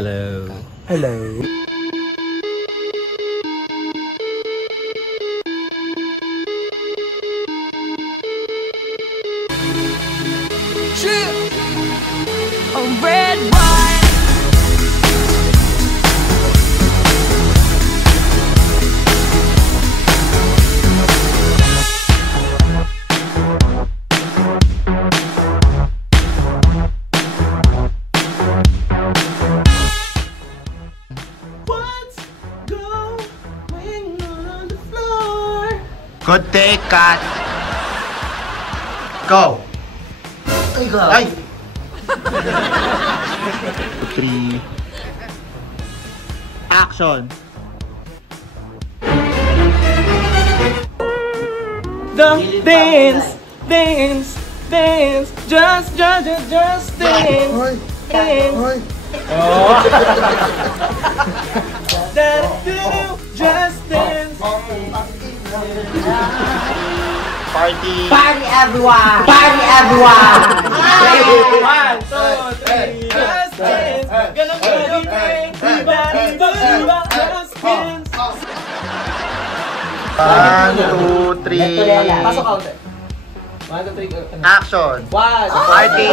Hello. Hello. A red wine. What's going on the floor? Good take, cut. Go. Ay! 3. Action. Dance, dance, dance, just dance, dance. Oh. Just dance. Party. Party everyone! Party everyone! 1, 2, 3, just dance. Ganun ka din, diba, diba, diba, just dance. 1, 2, 3. Pasok counter. 1, 2, 3, go. Action. 1, Party.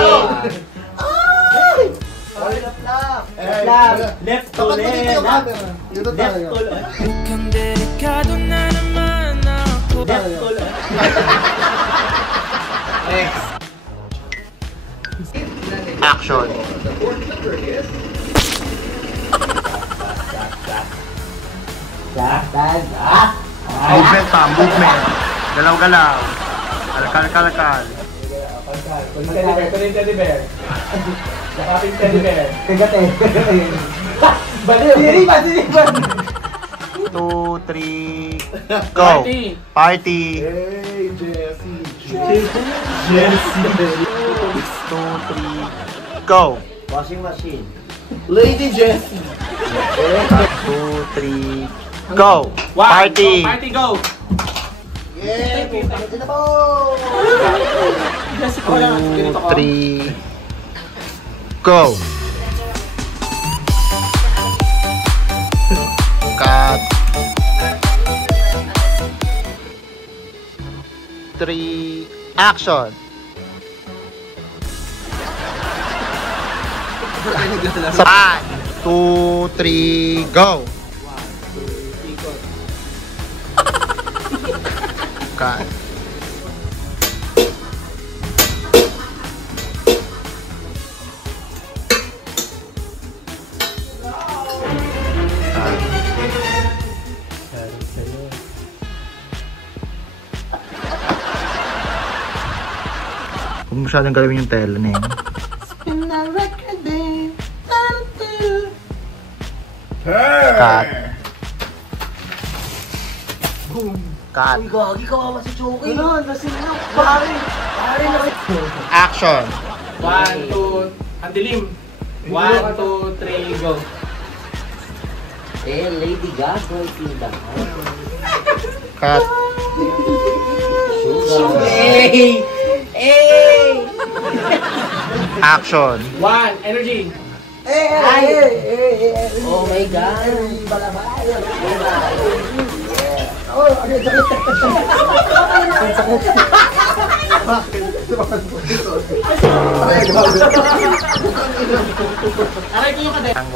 left to left. Left to left. Mukhang delikado na naman ako. Left to left. Action. Movement pa, movement. Galaw-galaw. Kalkal-kalkal. Tuloy teddy bear. Nakapin teddy bear. Baliw. Siripan. 2, 3, go. Party. Hey, Jessie. 2, 3, go. Washing machine. Lady Jessie. 2, 3, go. Party. Party, go. Yay! Pupunta na po! 2, 3, go. Cut. 3, action. 1, 2, 3, go. Cut. Huwag masyadong galawin yung tela na yun. Cut. Cut. Uy, gagi ka mama si Choki. Ano? Nasin na. Pare. Pare na kayo. Action. 1, 2, ang dilim. 1, 2, 3, go. Eh, Lady Gaga, tinda ka. Cut. Sugar. Hey! Hey! Action. 1, energy. Oh my God! Balabayan! Aray ko yung kadek. 1,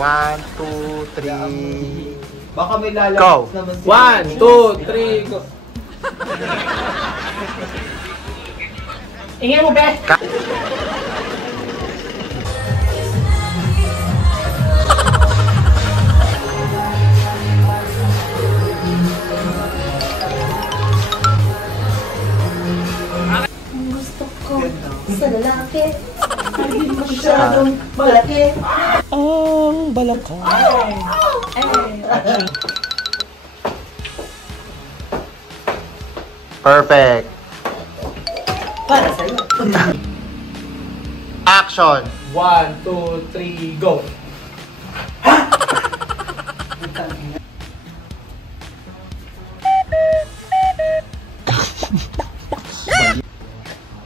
2, 3, Baka may lalabas go. naman. 1, 2, 3, go. Ingay mo, Beth. Gusto ko sa lalaki, hindi masyadong malaki. Ang balaka. Perfect. Para sa'yo. Action. 1, 2, 3, go.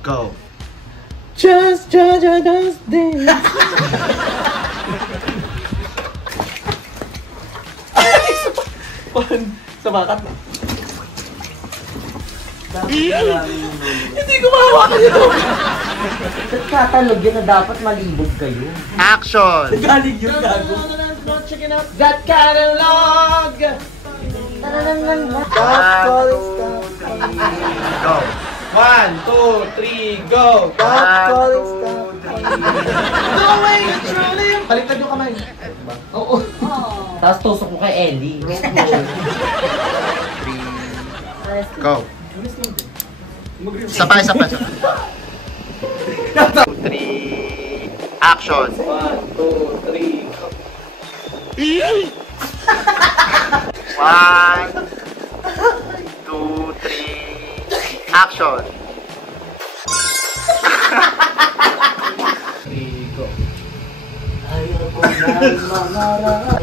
Go. Just dance. Sa bakat. Hindi ko mahawakan ito. Ba't katalog yun na dapat malibog kayo? Action! Galing yung gago. Check it out. That catalog. Go! 1, 2, 3, go. No way, truly. Baliktad yung kamay. Oo. Tapos tusok ko kay Ellie. Go! Sabay. 2, 3, action! 1, 2, 3, go. 1, 2, 3, action! 3, go. Ayoko na'y mangarap.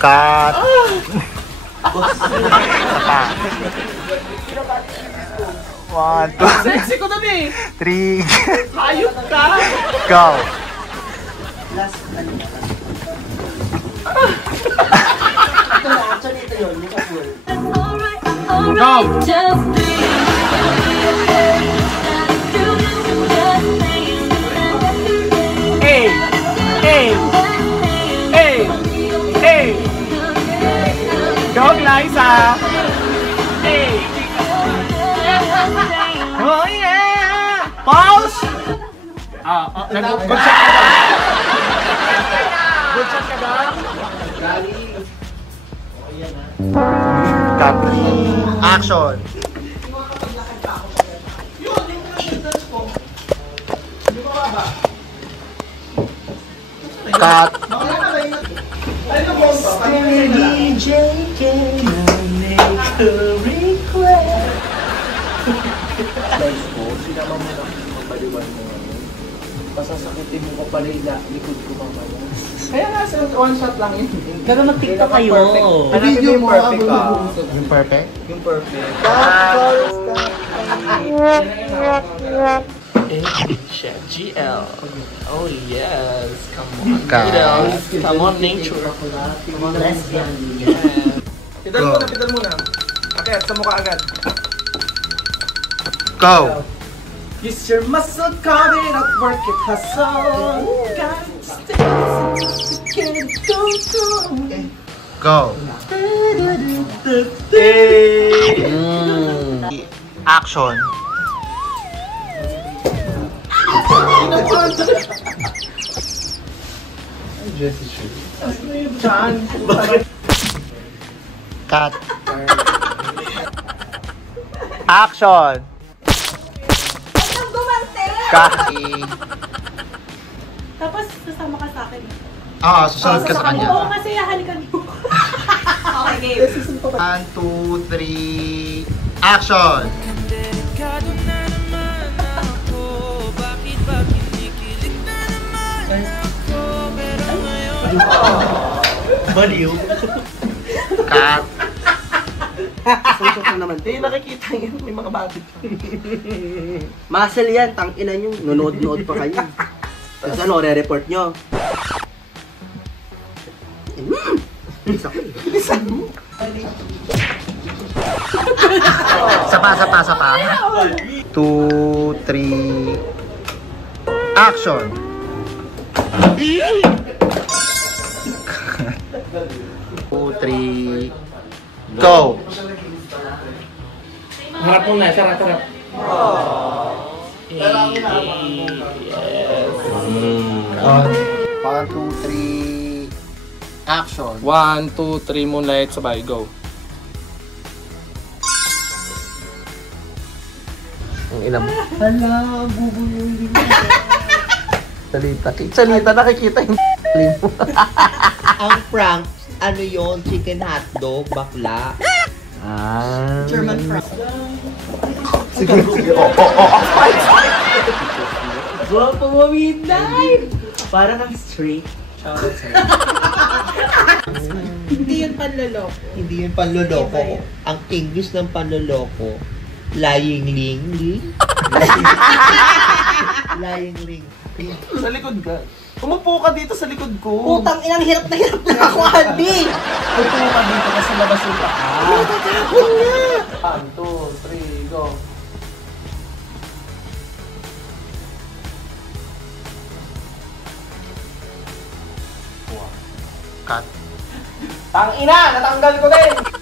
Cut! One, two, Sexy ko dun eh. 3, Hayop ka. go! Actually, ito yun. Yung kapul. Go! Hey, hey, hey, hey. Go, Glyza. Hey. Oh yeah. Pause. Good shot ka ba? Good shot ka ba? Cut! Action! Cut! Pasasakitin mo pa pala yung likod ko mamaya. Kaya nga, one shot lang yun. Pero mag-tiktok kayo. Video mo perfect ka. Yung perfect? Yung perfect. Chef GL. Oh yes. Come on. Guys. Come on, nature. Lesbian. Pidal muna, pidal muna. Okay, sa mukha agad. Go! Use your muscle, carve it up, work it, hustle. Go! Action! Cut! Action! Cut! Tapos sasama ka sa akin. Susunod ka sa kanya. Oo, kasi hahalikan mo. Okay, game. 1, 2, 3, action! Delikado na naman ako. Bakit ba kinikilig na naman ako? Pero ngayon Baliw. Cut! Susok na naman. Hindi nakikita yun. May mga batik. Muscle yan, tangina nyo. Nunood-nood pa kayo. Tapos ano, re-report nyo. Bilisan mo. Sapa. 2, 3, action! Two, 3, go! Harap mo na. Sarap. Yes. 1, 2, 3, action! 1, 2, 3, moonlight, sabay, go. Ang ina mo. Hala, bubululi mo. Salita, nakikita yung mo. Ang prank, ano yon? Chicken hotdog, bakla. German fries. Wow, pumamidnight! Para kang straight. Hindi yun panloloko. Hindi yun panloloko. Ang English ng panloloko, lying ling. Lying ling. Sa likod ka. Umupo ka dito sa likod ko. Putang inang hirap na ako, Andy. Umupo ka dito kasi labas yung paa. Tatapon nga. 1, 2, 3, go. Cut. Tangina, natanggal ko din.